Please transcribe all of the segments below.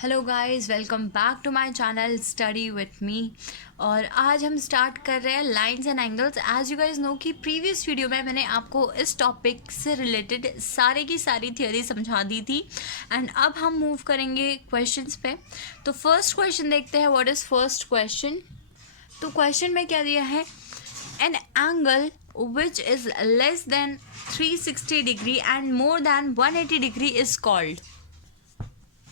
Hello guys, welcome back to my channel study with me. और आज हम start कर रहे हैं lines and angles. As you guys know कि प्रीवियस वीडियो में मैंने आपको इस टॉपिक से रिलेटेड सारे की सारी थ्योरी समझा दी थी एंड अब हम मूव करेंगे क्वेश्चंस पे। तो फर्स्ट क्वेश्चन देखते हैं, व्हाट इज़ फर्स्ट क्वेश्चन। तो क्वेश्चन में क्या दिया है, an angle which is less than 360 degree and more than 180 degree is called.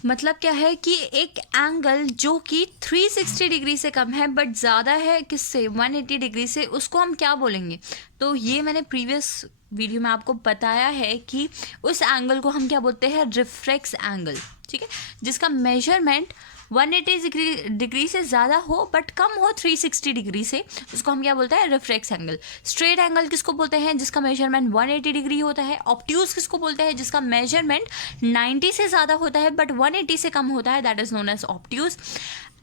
मतलब क्या है कि एक एंगल जो कि 360 डिग्री से कम है बट ज़्यादा है किससे, 180 डिग्री से, उसको हम क्या बोलेंगे। तो ये मैंने प्रीवियस वीडियो में आपको बताया है कि उस एंगल को हम क्या बोलते हैं, रिफ्लेक्स एंगल। ठीक है, जिसका मेजरमेंट 180 डिग्री से ज़्यादा हो बट कम हो 360 डिग्री से, उसको हम क्या बोलते हैं, रिफ्लेक्स एंगल। स्ट्रेट एंगल किसको बोलते हैं, जिसका मेजरमेंट 180 डिग्री होता है। ऑब्ट्यूज किसको बोलते हैं, जिसका मेजरमेंट 90 से ज़्यादा होता है बट 180 से कम होता है, that is known as obtuse.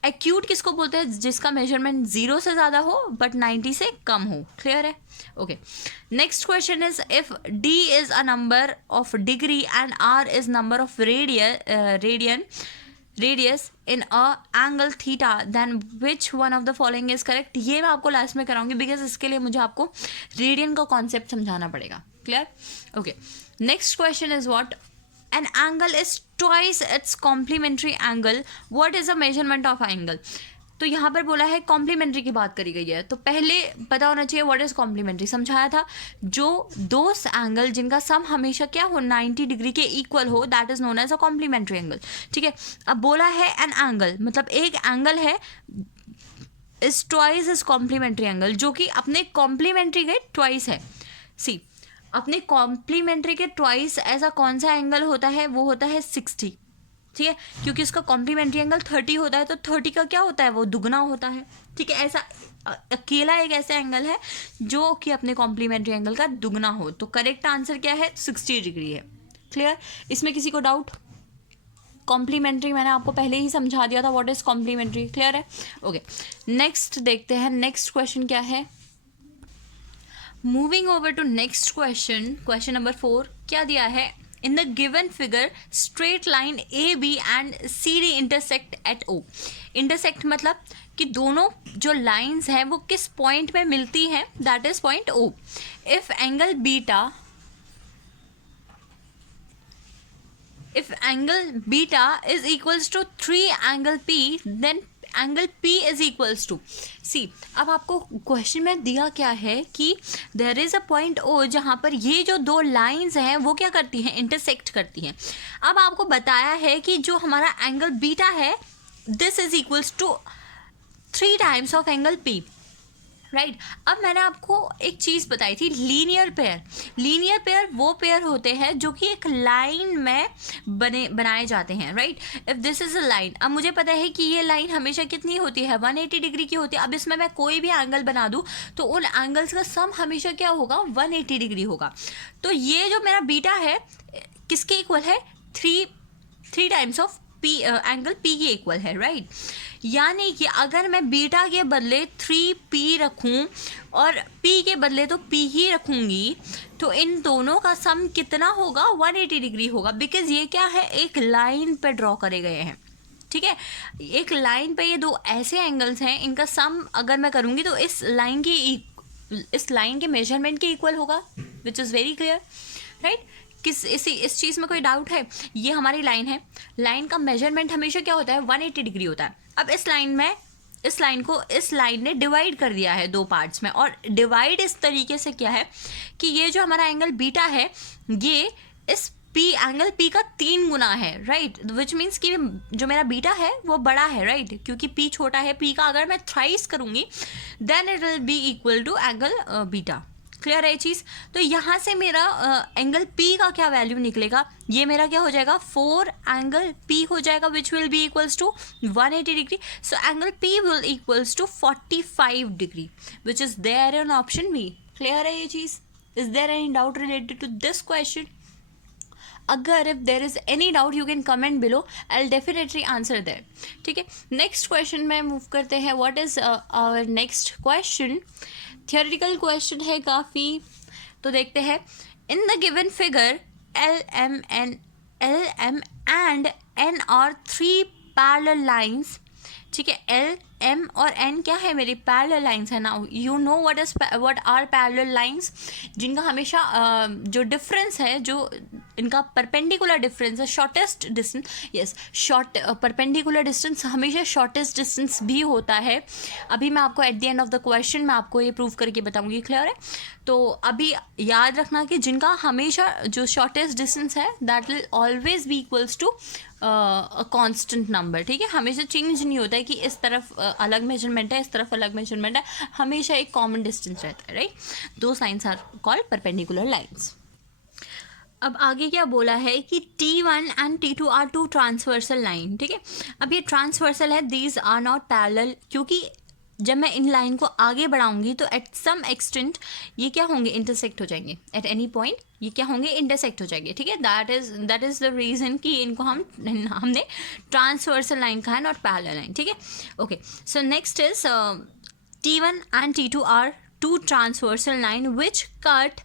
Acute किसको बोलते हैं, जिसका मेजरमेंट 0 से ज़्यादा हो बट 90 से कम हो। क्लियर है? Okay, next question is, if d is a number of degree and r is number of radius in a angle theta, then which one of the following is correct. ये मैं आपको last में कराऊंगी because इसके लिए मुझे आपको radian का concept समझाना पड़ेगा। Clear? Okay, next question is, what an angle is twice its complementary angle, what is the measurement of angle। तो यहाँ पर बोला है कॉम्प्लीमेंट्री की बात करी गई है, तो पहले पता होना चाहिए व्हाट इज कॉम्प्लीमेंट्री। समझाया था, जो दो एंगल जिनका सम हमेशा क्या हो, 90 डिग्री के इक्वल हो, that is known as a complementary angle. ठीक है, अब बोला है एन एंगल, मतलब एक एंगल है is twice is complementary angle, जो कि अपने कॉम्प्लीमेंट्री के ट्वाइस है। सी, अपने कॉम्प्लीमेंट्री के ट्वाइस ऐसा कौन सा एंगल होता है, वो होता है 60। ठीक है, क्योंकि इसका कॉम्प्लीमेंट्री एंगल 30 होता है, तो 30 का क्या होता है, वो दुगना होता है। ठीक है, ऐसा अकेला एक ऐसा एंगल है जो कि अपने कॉम्प्लीमेंट्री एंगल का दुगना हो। तो करेक्ट आंसर क्या है, 60 डिग्री है। क्लियर? इसमें किसी को डाउट? कॉम्प्लीमेंट्री मैंने आपको पहले ही समझा दिया था, व्हाट इज कॉम्प्लीमेंट्री। क्लियर है? ओके, नेक्स्ट देखते हैं, नेक्स्ट क्वेश्चन क्या है। Moving over to next question, question number 4 क्या दिया है, in the given figure straight line A B and C D intersect at O. Intersect मतलब कि दोनों जो लाइंस हैं वो किस पॉइंट में मिलती हैं, that is point O. If angle beta is equals to 3 angle P, then angle P is equals to C. अब आपको क्वेश्चन में दिया क्या है कि there is a point O जहाँ पर ये जो दो लाइंस हैं वो क्या करती हैं, इंटरसेक्ट करती हैं। अब आपको बताया है कि जो हमारा एंगल बीटा है, this is equals to 3 times of angle P। Right, अब मैंने आपको एक चीज़ बताई थी, लीनियर पेयर। लीनियर पेयर वो पेयर होते हैं जो कि एक लाइन में बनाए जाते हैं। Right, if this is a line, अब मुझे पता है कि ये लाइन हमेशा कितनी होती है, 180 डिग्री की होती है। अब इसमें मैं कोई भी एंगल बना दूँ तो उन एंगल्स का सम हमेशा क्या होगा, 180 डिग्री होगा। तो ये जो मेरा बीटा है किसके इक्वल है, three times of P, angle P की इक्वल है। राइट, यानी कि अगर मैं बीटा के बदले 3p रखूं और p के बदले तो p ही रखूंगी, तो इन दोनों का सम कितना होगा, 180 डिग्री होगा। बिकॉज ये क्या है, एक लाइन पे ड्रॉ करे गए हैं। ठीक है, एक लाइन पे ये दो ऐसे एंगल्स हैं, इनका सम अगर मैं करूंगी तो इस लाइन के मेजरमेंट के इक्वल होगा, which is very clear. Right, इस चीज़ में कोई डाउट है? ये हमारी लाइन है, लाइन का मेजरमेंट हमेशा क्या होता है, 180 डिग्री होता है। अब इस लाइन ने डिवाइड कर दिया है दो पार्ट्स में, और डिवाइड इस तरीके से किया है कि ये जो हमारा एंगल बीटा है ये इस एंगल P का 3 गुना है। राइट, विच मीन्स कि जो मेरा बीटा है वो बड़ा है। राइट, क्योंकि P छोटा है, P का अगर मैं थ्राइस करूँगी then it will be equal to angle beta. Clear है ये चीज़? तो यहाँ से मेरा एंगल P का क्या वैल्यू निकलेगा, ये मेरा क्या हो जाएगा, 4 एंगल P हो जाएगा, which will be equals to 180 degree. So angle P will equals to 45 degree, which is there in option B. Clear है ये चीज़? Is there any doubt related to this question? अगर if there is any doubt you can comment below, I will definitely answer there. ठीक है, next question में move करते हैं। What is our next question? Theoretical question है काफ़ी, तो देखते हैं। In the given figure L M and N are 3 parallel lines, ठीक है, एल एम और एन क्या है मेरी पैरेलल लाइंस है ना. You know what are parallel lines, जिनका हमेशा जो डिफरेंस है, जो इनका परपेंडिकुलर डिफरेंस है, shortest distance, yes short perpendicular distance हमेशा शॉर्टेस्ट डिस्टेंस भी होता है. अभी मैं आपको at the end of the question मैं आपको ये प्रूव करके बताऊंगी. क्लियर है? तो अभी याद रखना कि जिनका हमेशा जो शॉर्टेस्ट डिस्टेंस है that will always be equals to a constant number. ठीक है, हमेशा चेंज नहीं होता है कि इस तरफ अलग मेजरमेंट है, इस तरफ अलग मेजरमेंट है, हमेशा एक कॉमन डिस्टेंस रहता है. राइट, दो lines are called perpendicular lines. अब आगे क्या बोला है कि T1 and T2 are two transversal line. ठीक है, अब ये ट्रांसवर्सल है, दीज आर नॉट पैरेलल, क्योंकि जब मैं इन लाइन को आगे बढ़ाऊंगी तो एट सम एक्सटेंट ये क्या होंगे, इंटरसेक्ट हो जाएंगे. एट एनी पॉइंट ये क्या होंगे, इंटरसेक्ट हो जाएंगे. ठीक है, दैट इज द रीज़न कि इनको हमने ट्रांसवर्सल लाइन कहा है, नॉट पैरेलल लाइन. ठीक है, okay. So next is T1 and T2 are two transversal line which cut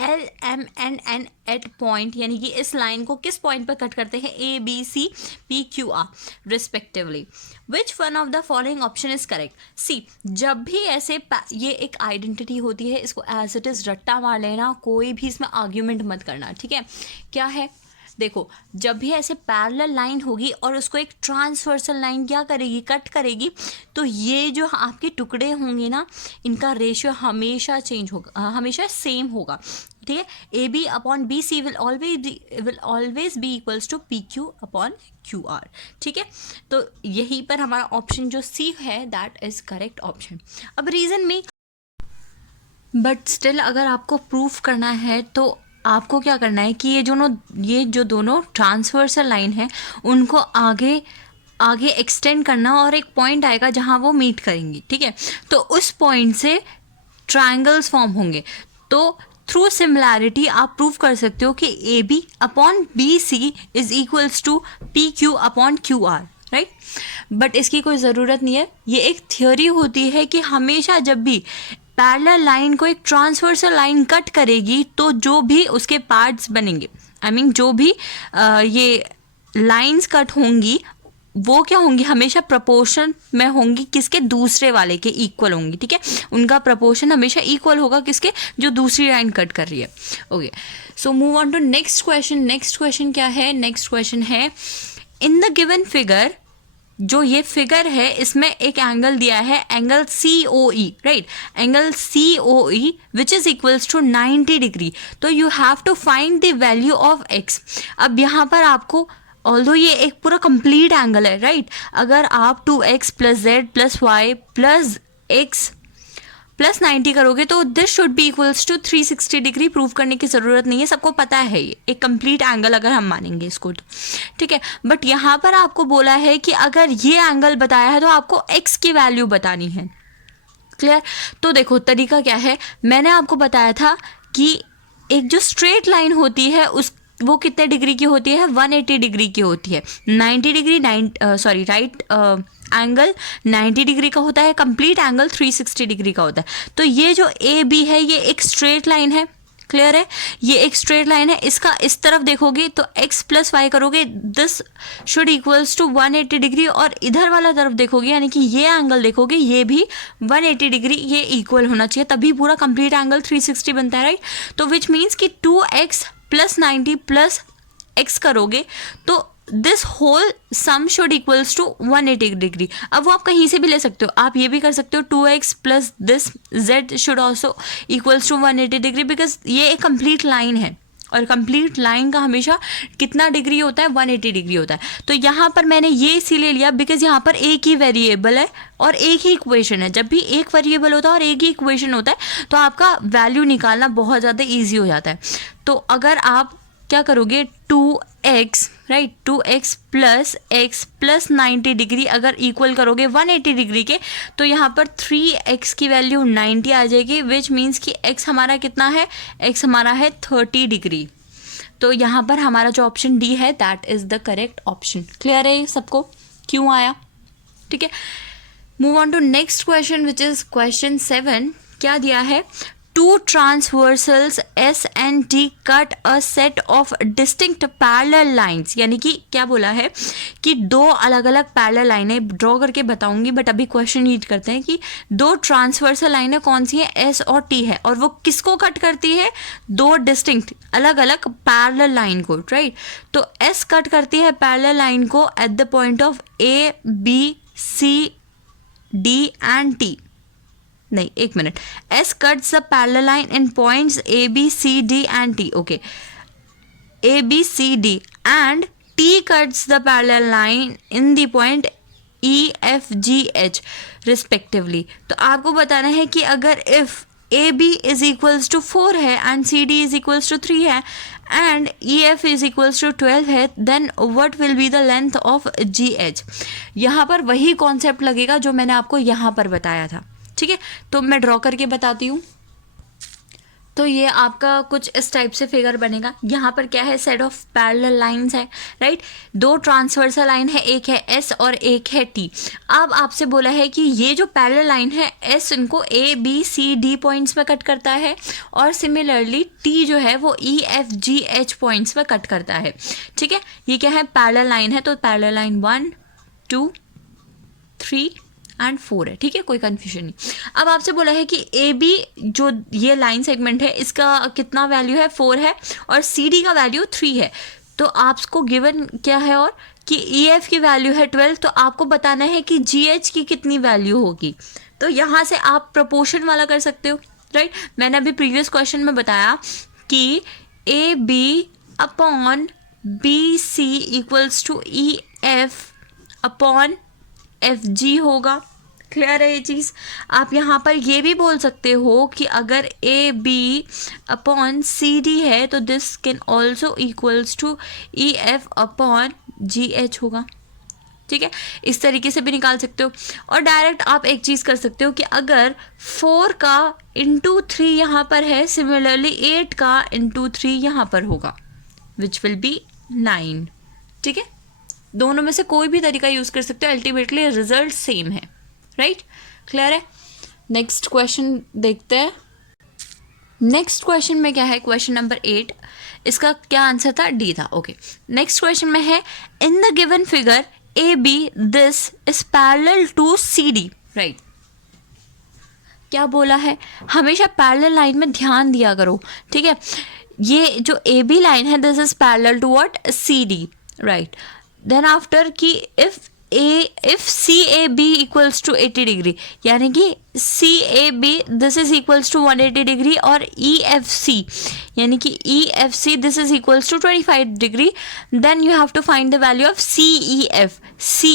L M N N at point, यानी कि इस लाइन को किस पॉइंट पर कट करते हैं, A B C P Q R respectively. Which one of the following option is correct. C, जब भी ऐसे ये एक आइडेंटिटी होती है, इसको एज इट इज़ रट्टा मार लेना, कोई भी इसमें आर्ग्यूमेंट मत करना. ठीक है, क्या है, देखो जब भी ऐसे पैरेलल लाइन होगी और उसको एक ट्रांसवर्सल लाइन क्या करेगी, कट करेगी, तो ये जो आपके टुकड़े होंगे ना, इनका रेशियो हमेशा चेंज होगा, हमेशा सेम होगा. ठीक है, A B upon B C will always be equals to P Q upon Q R. ठीक है, तो यहीं पर हमारा ऑप्शन जो सी है दैट इज करेक्ट ऑप्शन. अब रीज़न में, बट स्टिल अगर आपको प्रूफ करना है तो आपको क्या करना है कि ये जो दोनों ट्रांसवर्सल लाइन है उनको आगे एक्सटेंड करना, और एक पॉइंट आएगा जहाँ वो मीट करेंगी. ठीक है, तो उस पॉइंट से ट्रायंगल्स फॉर्म होंगे. तो थ्रू सिमिलैरिटी आप प्रूव कर सकते हो कि A B upon B C is equals to P Q upon Q R. Right, but इसकी कोई ज़रूरत नहीं है. ये एक थ्योरी होती है कि हमेशा जब भी पैरेलल लाइन को एक ट्रांसवर्सल लाइन कट करेगी तो जो भी उसके पार्ट्स बनेंगे, आई मीन जो भी ये लाइंस कट होंगी वो क्या होंगी, हमेशा प्रपोर्शन में होंगी, किसके, दूसरे वाले के इक्वल होंगी. ठीक है, उनका प्रपोर्शन हमेशा इक्वल होगा किसके, जो दूसरी लाइन कट कर रही है. Okay, so move on to next question. Next question क्या है, नेक्स्ट क्वेश्चन है इन द गिवन फिगर, जो ये फिगर है इसमें एक एंगल दिया है, angle COE. Right, angle COE which is equals to 90 degree. तो you have to find the value of x. अब यहाँ पर आपको, ऑल्दो ये एक पूरा कंप्लीट एंगल है, राइट, अगर आप 2x plus Z plus Y plus X plus 90 करोगे तो this should be equals to 360 degree. Prove करने की ज़रूरत नहीं है, सबको पता है ये एक कंप्लीट एंगल अगर हम मानेंगे इसको तो. ठीक है, बट यहाँ पर आपको बोला है कि अगर ये एंगल बताया है तो आपको x की वैल्यू बतानी है. क्लियर? तो देखो तरीका क्या है, मैंने आपको बताया था कि एक जो स्ट्रेट लाइन होती है वो कितने डिग्री की होती है, 180 डिग्री की होती है. 90 डिग्री राइट एंगल 90 डिग्री का होता है, कंप्लीट एंगल 360 डिग्री का होता है. तो ये जो ए बी है ये एक स्ट्रेट लाइन है. क्लियर है, ये एक स्ट्रेट लाइन है. इसका इस तरफ देखोगे तो x प्लस वाई करोगे, this should equals to 180 degree, और इधर वाला तरफ देखोगे यानी कि ये एंगल देखोगे ये भी 180 डिग्री, ये इक्वल होना चाहिए, तभी पूरा कंप्लीट एंगल 360 बनता है. राइट, तो विच मीन्स कि 2x प्लस 90 प्लस x करोगे तो this whole sum should equals to 180 degree. अब वो आप कहीं से भी ले सकते हो, आप ये भी कर सकते हो 2x plus this z should also equals to 180 degree, because ये एक कंप्लीट लाइन है और कंप्लीट लाइन का हमेशा कितना डिग्री होता है, 180 डिग्री होता है. तो यहाँ पर मैंने ये इसीलिए लिया बिकॉज यहाँ पर एक ही वेरिएबल है और एक ही इक्वेशन है. जब भी एक वेरिएबल होता है और एक ही इक्वेशन होता है तो आपका वैल्यू निकालना बहुत ज़्यादा ईजी हो जाता है. तो अगर आप क्या करोगे 2x right 2x plus x plus 90 degree अगर इक्वल करोगे 180 डिग्री के, तो यहाँ पर 3x की वैल्यू 90 आ जाएगी, विच मीन्स कि x हमारा कितना है, x हमारा है 30 डिग्री. तो यहाँ पर हमारा जो ऑप्शन डी है that is the correct option. Clear है सबको क्यों आया? ठीक है, move on to next question which is question 7. क्या दिया है, two transversals S and T cut a set of distinct parallel lines, यानी कि क्या बोला है कि दो अलग अलग पैरेलल लाइनें ड्रॉ करके बताऊंगी, बट अभी क्वेश्चन रीड करते हैं कि दो ट्रांसवर्सल लाइनें कौन सी हैं, S और T है, और वो किसको कट करती है, दो डिस्टिंक्ट अलग अलग पैरेलल लाइन को, राइट। तो S कट करती है पैरेलल लाइन को eight the point of A B C D and T, नहीं एक minute, S cuts the parallel line in points A B C D and T, okay, A B C D, and T cuts the parallel line in the point E F G H respectively। तो आपको बताना है कि अगर if A B is equals to 4 है and C D is equals to 3 है and E F is equals to 12 है, then what will be the length of G H। यहाँ पर वही कॉन्सेप्ट लगेगा जो मैंने आपको यहाँ पर बताया था, ठीक है। तो मैं ड्रॉ करके बताती हूँ। तो ये आपका कुछ इस टाइप से फिगर बनेगा। यहाँ पर क्या है, सेट ऑफ पैरेलल लाइंस है, राइट। दो ट्रांसवर्सल लाइन है, एक है एस और एक है टी। अब आपसे बोला है कि ये जो पैरेलल लाइन है एस इनको A B C D points में कट करता है और सिमिलरली टी जो है वो E F G H points में कट करता है, ठीक है। ये क्या है, पैरेलल लाइन है, तो पैरेलल लाइन 1 2 3 एंड 4 है, ठीक है, कोई कन्फ्यूजन नहीं। अब आपसे बोला है कि ए बी जो ये लाइन सेगमेंट है इसका कितना वैल्यू है, 4 है, और सी डी का वैल्यू 3 है। तो आपको गिवन क्या है और कि ई एफ की वैल्यू है 12, तो आपको बताना है कि जी एच की कितनी वैल्यू होगी। तो यहाँ से आप प्रोपोर्शन वाला कर सकते हो, राइट। मैंने अभी प्रीवियस क्वेश्चन में बताया कि A B upon B C equals to E F upon F G होगा। क्लियर है ये चीज़। आप यहाँ पर ये भी बोल सकते हो कि अगर A B upon C D है तो this can also equals to E F upon G H होगा, ठीक है। इस तरीके से भी निकाल सकते हो। और डायरेक्ट आप एक चीज़ कर सकते हो कि अगर 4 का इंटू 3 यहाँ पर है, सिमिलरली 8 का इंटू 3 यहाँ पर होगा, विच विल बी 9, ठीक है। दोनों में से कोई भी तरीका यूज़ कर सकते हो, अल्टीमेटली रिजल्ट सेम है, राइट। क्लियर है। नेक्स्ट क्वेश्चन देखते हैं। नेक्स्ट क्वेश्चन में क्या है, क्वेश्चन नंबर 8, इसका क्या आंसर था, डी था, ओके। नेक्स्ट क्वेश्चन में है in the given figure A B this is parallel to C D, right. क्या बोला है, हमेशा पैरेलल लाइन में ध्यान दिया करो, ठीक है। ये जो ए बी लाइन है this is parallel to what, C D, right. Then after कि if C A B equals to 80 degree, यानी कि C A B this is equals to 180 degree, और ई एफ सी यानी कि E F C this is equals to 25 degree, then you have to find the value of C E F. C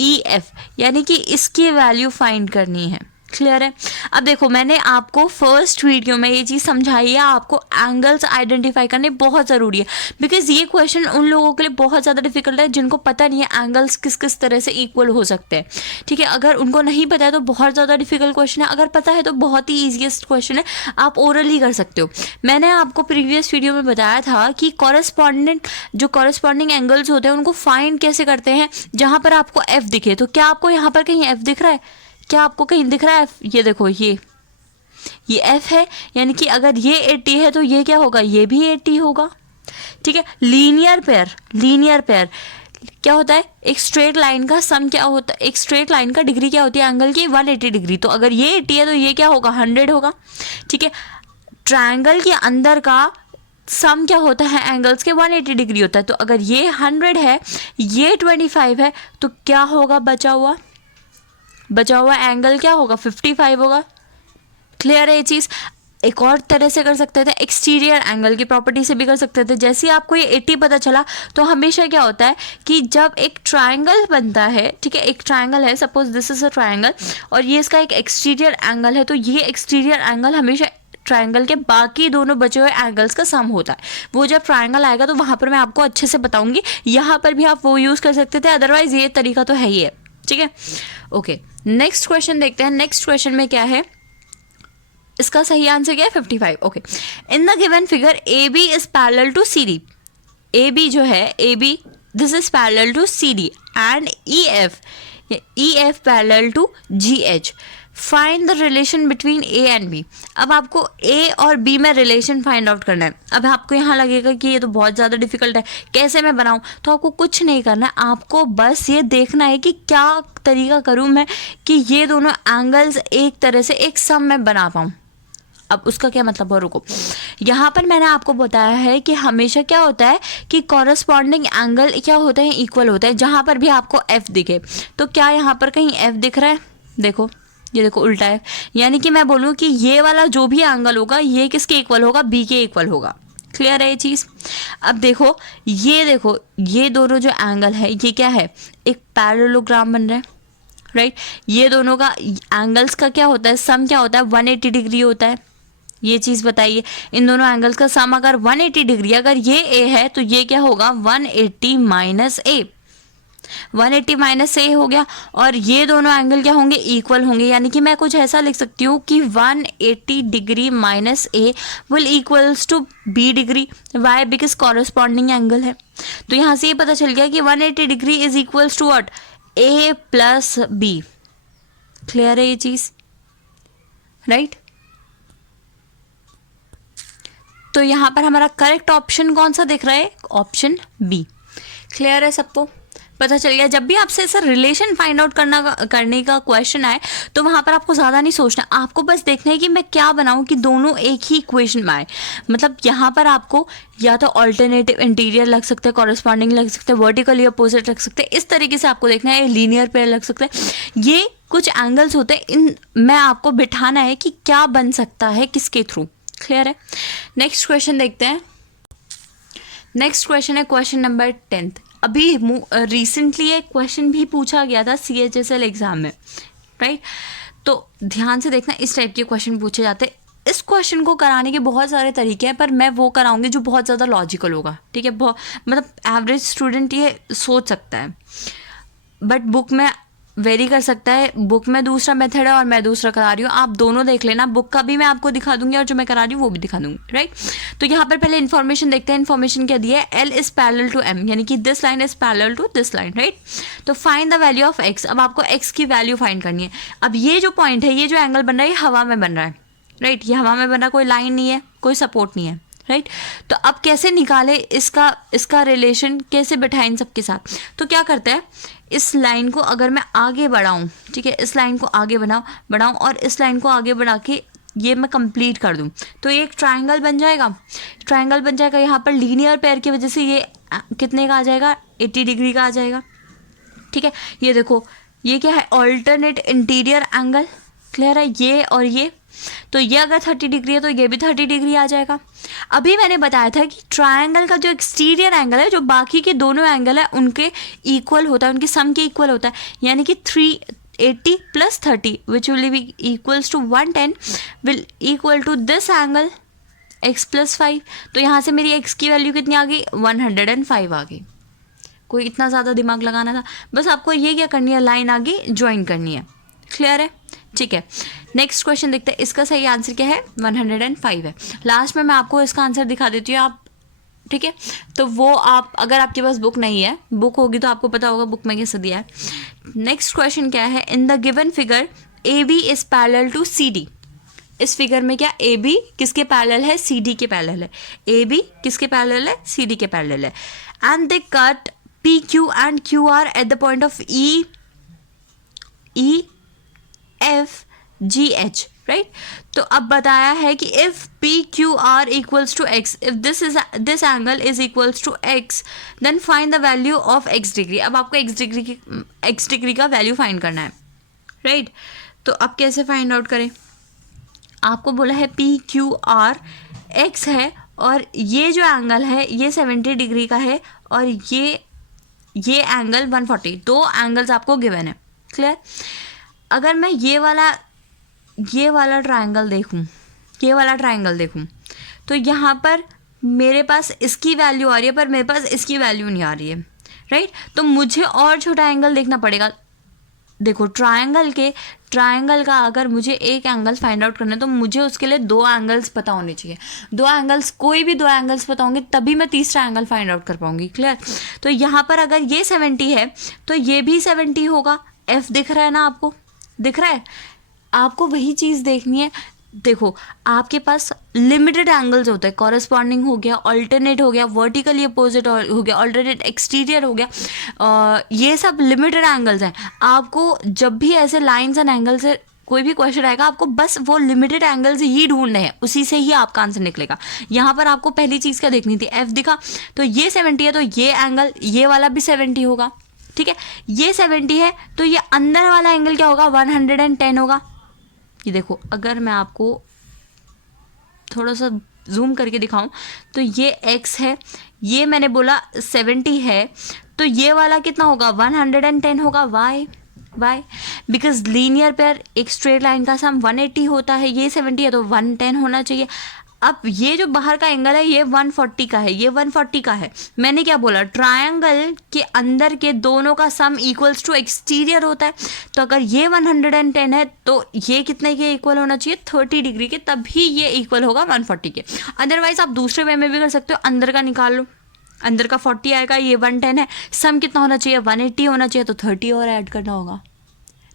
E F यानी कि इसकी value find करनी है। Clear है। अब देखो मैंने आपको फर्स्ट वीडियो में ये चीज़ समझाई है, आपको एंगल्स आइडेंटिफाई करने बहुत ज़रूरी है, बिकॉज ये क्वेश्चन उन लोगों के लिए बहुत ज़्यादा डिफिकल्ट है जिनको पता नहीं है एंगल्स किस किस तरह से इक्वल हो सकते हैं, ठीक है। अगर उनको नहीं पता है तो बहुत ज़्यादा डिफिकल्ट क्वेश्चन है, अगर पता है तो बहुत ही ईजीएस्ट क्वेश्चन है, आप ओरली कर सकते हो। मैंने आपको प्रीवियस वीडियो में बताया था कि कॉरेस्पॉन्डिंग एंगल्स होते हैं उनको फाइंड कैसे करते हैं, जहाँ पर आपको एफ दिखे। तो क्या आपको यहाँ पर कहीं एफ दिख रहा है, क्या आपको कहीं दिख रहा है एफ? ये देखो ये एफ है, यानी कि अगर ये 80 है तो ये क्या होगा, ये भी 80 होगा, ठीक है। लीनियर पेयर क्या होता है, एक स्ट्रेट लाइन का सम क्या होता है, एक स्ट्रेट लाइन का डिग्री क्या होती है एंगल की, 180 डिग्री। तो अगर ये 80 है तो ये क्या होगा, 100 होगा, ठीक है। ट्रायंगल के अंदर का सम क्या होता है एंगल्स के, 180 डिग्री होता है। तो अगर ये 100 है, ये 25 है, तो क्या होगा बचा हुआ एंगल क्या होगा, 55 होगा। क्लियर है ये चीज़। एक और तरह से कर सकते थे, एक्सटीरियर एंगल की प्रॉपर्टी से भी कर सकते थे। जैसे ही आपको ये 80 पता चला तो हमेशा क्या होता है कि जब एक ट्रायंगल बनता है, ठीक है, एक ट्रायंगल है, suppose this is a triangle और ये इसका एक एक्सटीरियर एंगल है, तो ये एक्सटीरियर एंगल हमेशा ट्रायंगल के बाकी दोनों बचे हुए एंगल्स का सम होता है। वो जब ट्रायंगल आएगा तो वहाँ पर मैं आपको अच्छे से बताऊंगी, यहाँ पर भी आप वो यूज़ कर सकते थे, अदरवाइज ये तरीका तो है ही है, ठीक है। ओके, नेक्स्ट क्वेश्चन देखते हैं। नेक्स्ट क्वेश्चन में क्या है, इसका सही आंसर क्या है, 55। Okay, in the given figure A B is parallel to C D. A B जो है, A B this is parallel to C D and E F parallel to G H. Find the relation between A and B. अब आपको ए और B में relation find out करना है। अब आपको यहाँ लगेगा कि ये तो बहुत ज़्यादा डिफिकल्ट है, कैसे मैं बनाऊँ? तो आपको कुछ नहीं करना है, आपको बस ये देखना है कि क्या तरीका करूँ मैं कि ये दोनों एंगल्स एक तरह से एक सम में बना पाऊँ। अब उसका क्या मतलब है, रुको, यहाँ पर मैंने आपको बताया है कि हमेशा क्या होता है कि कॉरस्पॉन्डिंग एंगल क्या होता है, इक्वल होता है। जहाँ पर भी आपको एफ दिखे, तो क्या यहाँ पर कहीं एफ दिख रहा है? देखो, ये देखो उल्टा है, यानी कि मैं बोलूँ कि ये वाला जो भी एंगल होगा ये किसके इक्वल होगा? बी के इक्वल होगा। क्लियर है ये चीज़? अब देखो, ये दोनों जो एंगल है ये क्या है? एक पैरेललोग्राम बन रहा है, राइट? ये दोनों का एंगल्स का क्या होता है, सम क्या होता है? 180 डिग्री होता है। ये चीज़ बताइए, इन दोनों एंगल्स का सम अगर 180 डिग्री, अगर ये ए है तो ये क्या होगा? 180 माइनस ए, 180 माइनस ए हो गया। और ये दोनों एंगल क्या होंगे? इक्वल होंगे। यानी कि मैं कुछ ऐसा लिख सकती हूँ कि 180 degree minus A will equals to B degree. Why? Because corresponding angle है। तो यहाँ से ये पता चल गया कि 180 degree is equals to what? A plus B. Clear है ये चीज़, राइट? तो यहाँ पर हमारा करेक्ट ऑप्शन कौन सा दिख रहा है? Option B. क्लियर है सबको? पता चल गया। जब भी आपसे ऐसा रिलेशन फाइंड आउट करने का क्वेश्चन आए तो वहाँ पर आपको ज़्यादा नहीं सोचना, आपको बस देखना है कि मैं क्या बनाऊँ कि दोनों एक ही इक्वेशन में आए। मतलब यहाँ पर आपको या तो ऑल्टरनेटिव इंटीरियर लग सकते हैं, कॉरस्पॉन्डिंग लग सकते हैं, वर्टिकली अपोजिट लग सकते हैं। इस तरीके से आपको देखना है, लीनियर पेयर लग सकते हैं। ये कुछ एंगल्स होते हैं, इन में आपको बिठाना है कि क्या बन सकता है किसके थ्रू। क्लियर है? नेक्स्ट क्वेश्चन देखते हैं। नेक्स्ट क्वेश्चन है क्वेश्चन नंबर 10। अभी रिसेंटली एक क्वेश्चन भी पूछा गया था CHSL एग्जाम में, राइट? तो ध्यान से देखना, इस टाइप के क्वेश्चन पूछे जाते हैं। इस क्वेश्चन को कराने के बहुत सारे तरीके हैं, पर मैं वो कराऊंगी जो बहुत ज़्यादा लॉजिकल होगा, ठीक है? मतलब एवरेज स्टूडेंट ये सोच सकता है, बट बुक में वेरी कर सकता है। बुक में दूसरा मेथड है और मैं दूसरा करा रही हूँ, आप दोनों देख लेना। बुक का भी मैं आपको दिखा दूंगी और जो मैं करा रही हूँ वो भी दिखा दूंगी, राइट? तो यहाँ पर पहले इन्फॉर्मेशन देखते हैं। इन्फॉर्मेशन क्या दिया है? L is parallel to M, यानी कि this line is parallel to this line, right? तो find the value of X। अब आपको X की वैल्यू फाइंड करनी है। अब ये जो पॉइंट है, ये जो एंगल बन रहा है, ये हवा में बन रहा है, राइट? ये हवा में बन रहा है, कोई लाइन नहीं है, कोई सपोर्ट नहीं है, राइट? तो अब कैसे निकाले इसका रिलेशन, कैसे बैठाएं इन सबके साथ? तो क्या करता है, इस लाइन को अगर मैं आगे बढ़ाऊं, ठीक है, इस लाइन को आगे बढ़ाऊं और इस लाइन को आगे बढ़ा के ये मैं कंप्लीट कर दूं, तो ये एक ट्रायंगल बन जाएगा। ट्रायंगल बन जाएगा। यहाँ पर लीनियर पेयर की वजह से ये कितने का आ जाएगा? 80 डिग्री का आ जाएगा, ठीक है? ये देखो, ये क्या है? Alternate interior angle. क्लियर है? ये और ये, तो ये अगर 30 डिग्री है तो ये भी 30 डिग्री आ जाएगा। अभी मैंने बताया था कि ट्रायंगल का जो एक्सटीरियर एंगल है, जो बाकी के दोनों एंगल है उनके इक्वल होता है, उनके सम के इक्वल होता है। यानी कि 380 plus 30 which will be equals to 110 will equal to this angle x plus 5। तो यहाँ से मेरी x की वैल्यू कितनी आ गई? 105 आ गई। कोई इतना ज़्यादा दिमाग लगाना था? बस आपको ये क्या करनी है, लाइन आगे ज्वाइन करनी है। क्लियर है? ठीक है, नेक्स्ट क्वेश्चन देखते हैं। इसका सही आंसर क्या है? 105 है। लास्ट में मैं आपको इसका आंसर दिखा देती हूँ, आप, ठीक है? तो वो आप, अगर आपके पास बुक नहीं है, बुक होगी तो आपको पता होगा बुक में कैसे दिया है। नेक्स्ट क्वेश्चन क्या है? In the given figure AB is parallel to CD। इस फिगर में क्या AB किसके पैरेलल है? CD के पैरेलल है। AB किसके पैरेलल है? CD के पैरेलल है। And they cut PQ and QR at the point of EFGH, right? तो अब बताया है कि if PQR equals to X, if this angle is equals to X, then find the value of X degree. अब आपको X degree का value find करना है, राइट? तो अब कैसे फाइंड आउट करें? आपको बोला है PQR X है और ये जो एंगल है ये 70 डिग्री का है और ये एंगल 140। दो एंगल्स आपको गिवन है। क्लियर? अगर मैं ये वाला ट्रायंगल देखूं, तो यहाँ पर मेरे पास इसकी वैल्यू आ रही है पर मेरे पास इसकी वैल्यू नहीं आ रही है, राइट? तो मुझे और छोटा एंगल देखना पड़ेगा। देखो, ट्रायंगल का अगर मुझे एक एंगल फाइंड आउट करना है तो मुझे उसके लिए दो एंगल्स पता होने चाहिए। कोई भी दो एंगल्स पता होंगे तभी मैं तीसरा एंगल फाइंड आउट कर पाऊंगी। क्लियर? तो यहाँ पर अगर ये 70 है तो ये भी 70 होगा। F दिख रहा है ना आपको? दिख रहा है? आपको वही चीज़ देखनी है। देखो आपके पास लिमिटेड एंगल्स होते हैं, कॉरेस्पॉन्डिंग हो गया, ऑल्टरनेट हो गया, वर्टिकली अपोजिट हो गया, ऑल्टरनेट एक्सटीरियर हो गया, ये सब लिमिटेड एंगल्स हैं। आपको जब भी ऐसे लाइंस एंड एंगल से कोई भी क्वेश्चन आएगा, आपको बस वो लिमिटेड एंगल्स ही ढूंढने हैं, उसी से ही आपका आंसर निकलेगा। यहाँ पर आपको पहली चीज़ क्या देखनी थी, एफ दिखा तो ये 70 है, तो ये एंगल ये वाला भी 70 होगा, ठीक है। ये 70 है तो ये अंदर वाला एंगल क्या होगा, 110 होगा। ये देखो अगर मैं आपको थोड़ा सा जूम करके दिखाऊं तो ये x है, ये मैंने बोला 70 है, तो ये वाला कितना होगा, 110 होगा। वाई बिकॉज लीनियर पेयर एक स्ट्रेट लाइन का सम 180 होता है, ये 70 है तो 110 होना चाहिए। अब ये जो बाहर का एंगल है ये 140 का है, ये 140 का है। मैंने क्या बोला, ट्रायंगल के अंदर के दोनों का सम इक्वल्स टू एक्सटीरियर होता है। तो अगर ये 110 है तो ये कितने के इक्वल होना चाहिए, 30 डिग्री के, तभी ये इक्वल होगा 140 के। अदरवाइज आप दूसरे वे में भी कर सकते हो, अंदर का निकाल लो, अंदर का 40 आएगा, ये 110 है, सम कितना होना चाहिए, 180 होना चाहिए, तो 30 और ऐड करना होगा,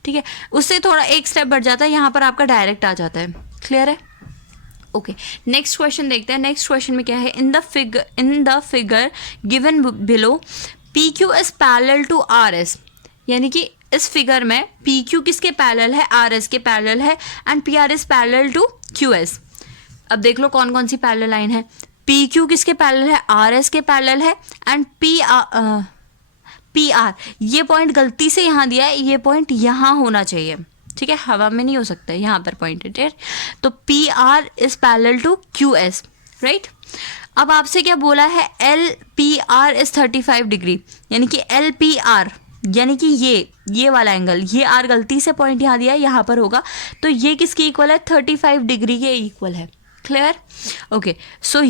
ठीक है। उससे थोड़ा एक स्टेप बढ़ जाता है, यहाँ पर आपका डायरेक्ट आ जाता है। क्लियर है? ओके, नेक्स्ट क्वेश्चन देखते हैं। नेक्स्ट क्वेश्चन में क्या है, in the figure given below P Q is parallel to R S, यानी कि इस फिगर में पी क्यू किसके पैरेलल है, आर एस के पैरेलल है, and P R is parallel to Q S. अब देख लो कौन कौन सी पैरेलल लाइन है, पी क्यू किसके पैरेलल है, आर एस के पैरेलल है, एंड पी आर, ये पॉइंट गलती से यहाँ दिया है, ये पॉइंट यहाँ होना चाहिए, ठीक है, हवा में नहीं हो सकता है, यहाँ पर पॉइंटेड है। तो P R is parallel to Q S, right. अब आपसे क्या बोला है, L P R is 35 degree, यानी कि एल पी आर यानी कि ये वाला एंगल, ये आर गलती से पॉइंट यहाँ दिया है, यहाँ पर होगा, तो ये किसके इक्वल है, 35 डिग्री के इक्वल है। Clear? Okay, so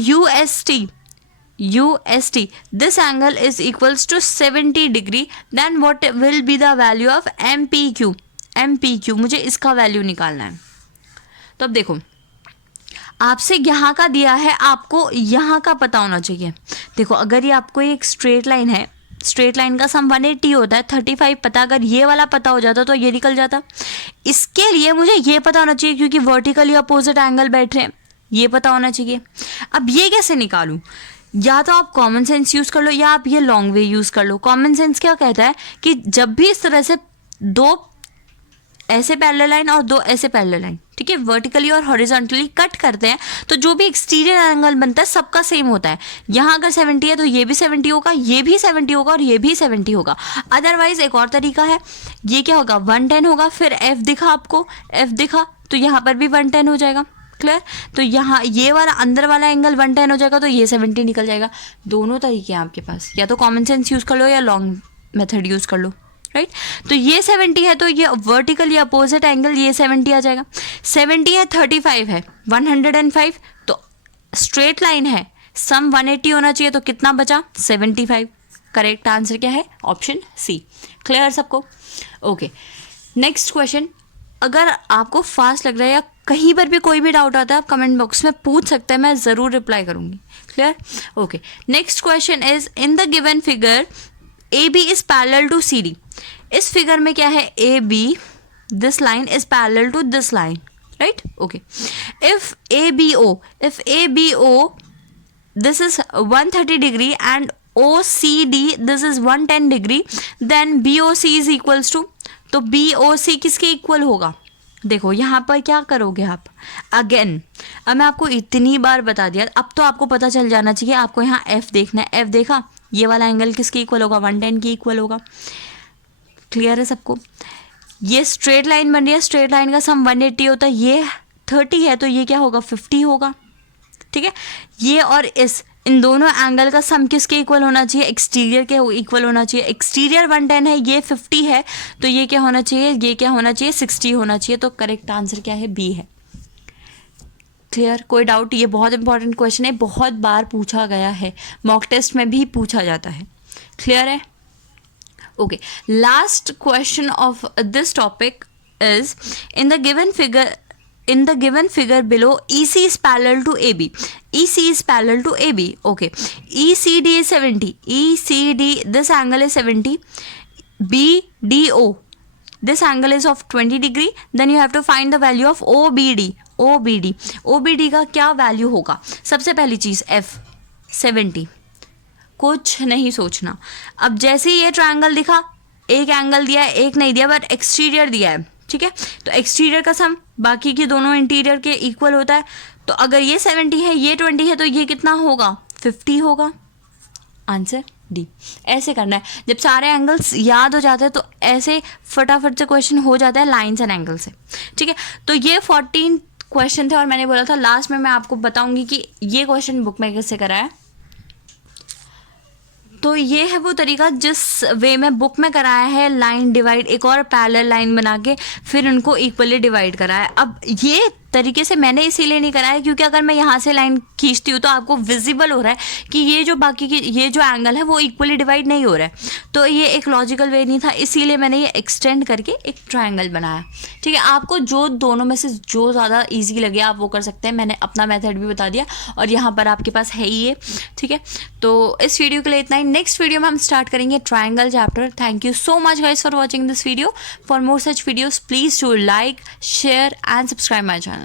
UST, this angle is equals to 70 degree, then what will be the value of MPQ? मुझे इसका वैल्यू निकालना है। तो अब देखो आपसे यहाँ का दिया है, आपको यहाँ का पता होना चाहिए। देखो अगर ये आपको एक स्ट्रेट लाइन है, स्ट्रेट लाइन का सम 180 होता है, 35 पता, अगर ये वाला पता हो जाता तो ये निकल जाता। इसके लिए मुझे ये पता होना चाहिए क्योंकि वर्टिकली अपोजिट एंगल बैठ रहे हैं, ये पता होना चाहिए। अब ये कैसे निकालूं, या तो आप कॉमन सेंस यूज़ कर लो या आप ये लॉन्ग वे यूज़ कर लो। कॉमन सेंस क्या कहता है कि जब भी इस तरह से दो ऐसे पैरेलल लाइन और दो ऐसे पैरेलल लाइन, ठीक है, वर्टिकली और हॉरिजॉन्टली कट करते हैं, तो जो भी एक्सटीरियर एंगल बनता है सबका सेम होता है। यहाँ अगर 70 है तो ये भी 70 होगा, ये भी 70 होगा और ये भी 70 होगा। अदरवाइज एक और तरीका है, ये क्या होगा, 110 होगा, फिर एफ दिखा आपको, एफ दिखा तो यहाँ पर भी 110 हो जाएगा। क्लियर? तो यहाँ ये वाला अंदर वाला एंगल 110 हो जाएगा, तो ये 70 निकल जाएगा। दोनों तरीके हैं आपके पास, या तो कॉमन सेंस यूज़ कर लो या लॉन्ग मेथड यूज़ कर लो, राइट। तो ये 70 है तो ये वर्टिकली अपोजिट एंगल ये 70 आ जाएगा। 70 है, 35 है, 105, तो स्ट्रेट लाइन है, सम 180 होना चाहिए, तो कितना बचा, 75। करेक्ट आंसर क्या है, ऑप्शन सी। क्लियर सबको? Okay, next question. अगर आपको फास्ट लग रहा है या कहीं पर भी कोई भी डाउट आता है, आप कमेंट बॉक्स में पूछ सकते हैं, मैं ज़रूर रिप्लाई करूँगी। Clear? Okay, next question is, in the given figure A B is parallel to C D. इस फिगर में क्या है, A B, this line is parallel to this line, right. Okay, if A B O this is 130 degree and O C D this is 110 degree, then B O C is equals to, तो B O C किसके equal होगा। देखो यहाँ पर क्या करोगे आप, again अब मैं आपको इतनी बार बता दिया, अब तो आपको पता चल जाना चाहिए। आपको यहाँ एफ देखना है, एफ देखा, ये वाला एंगल किसके इक्वल होगा, 110 के इक्वल होगा। क्लियर है सबको? ये स्ट्रेट लाइन बन रही है, स्ट्रेट लाइन का सम 180 होता है, ये 30 है तो ये क्या होगा, 50 होगा, ठीक है। ये और इन दोनों एंगल का सम किसके इक्वल होना चाहिए, एक्सटीरियर के इक्वल होना चाहिए। एक्सटीरियर 110 है, ये 50 है, तो ये क्या होना चाहिए, ये क्या होना चाहिए, 60 होना चाहिए। तो करेक्ट आंसर क्या है, बी है। क्लियर? कोई डाउट? ये बहुत इंपॉर्टेंट क्वेश्चन है, बहुत बार पूछा गया है, मॉक टेस्ट में भी पूछा जाता है। क्लियर है? Okay, last question of this topic is, in the given figure below EC is parallel to AB. EC is parallel to AB. Okay. ECD is 70. ECD, this angle is 70. BDO, this angle is of 20 degree, then you have to find the value of OBD. OBD का क्या value होगा? सबसे पहली चीज़ F 70, कुछ नहीं सोचना. अब जैसे ही ये ट्रायंगल दिखा, एक एंगल दिया है, एक नहीं दिया, बट एक्सटीरियर दिया है, ठीक है, तो एक्सटीरियर का सम बाकी के दोनों इंटीरियर के इक्वल होता है. तो अगर ये 70 है, ये 20 है, तो ये कितना होगा? 50 होगा. Answer D. ऐसे करना है. जब सारे एंगल्स याद हो जाते हैं तो ऐसे फटाफट से क्वेश्चन हो जाता है लाइन्स एंड एंगल से, ठीक है. तो ये 14 क्वेश्चन थे और मैंने बोला था लास्ट में मैं आपको बताऊंगी कि ये क्वेश्चन बुक में कैसे कराया. तो ये है वो तरीका जिस वे में बुक में कराया है, लाइन डिवाइड, एक और पैरेलल लाइन बना के फिर उनको इक्वली डिवाइड कराया. अब ये तरीके से मैंने इसीलिए नहीं कराया क्योंकि अगर मैं यहाँ से लाइन खींचती हूँ तो आपको विजिबल हो रहा है कि ये जो बाकी की ये जो एंगल है वो इक्वली डिवाइड नहीं हो रहा है. तो ये एक लॉजिकल वे नहीं था, इसीलिए मैंने ये एक्सटेंड करके एक ट्रायंगल बनाया, ठीक है. आपको जो दोनों में से जो ज़्यादा ईजी लगे आप वो कर सकते हैं. मैंने अपना मेथड भी बता दिया और यहाँ पर आपके पास है ही ये, ठीक है. तो इस वीडियो के लिए इतना ही. नेक्स्ट वीडियो में हम स्टार्ट करेंगे triangle chapter. Thank you so much guys for watching this video. For more such videos please do like, share and subscribe my channel.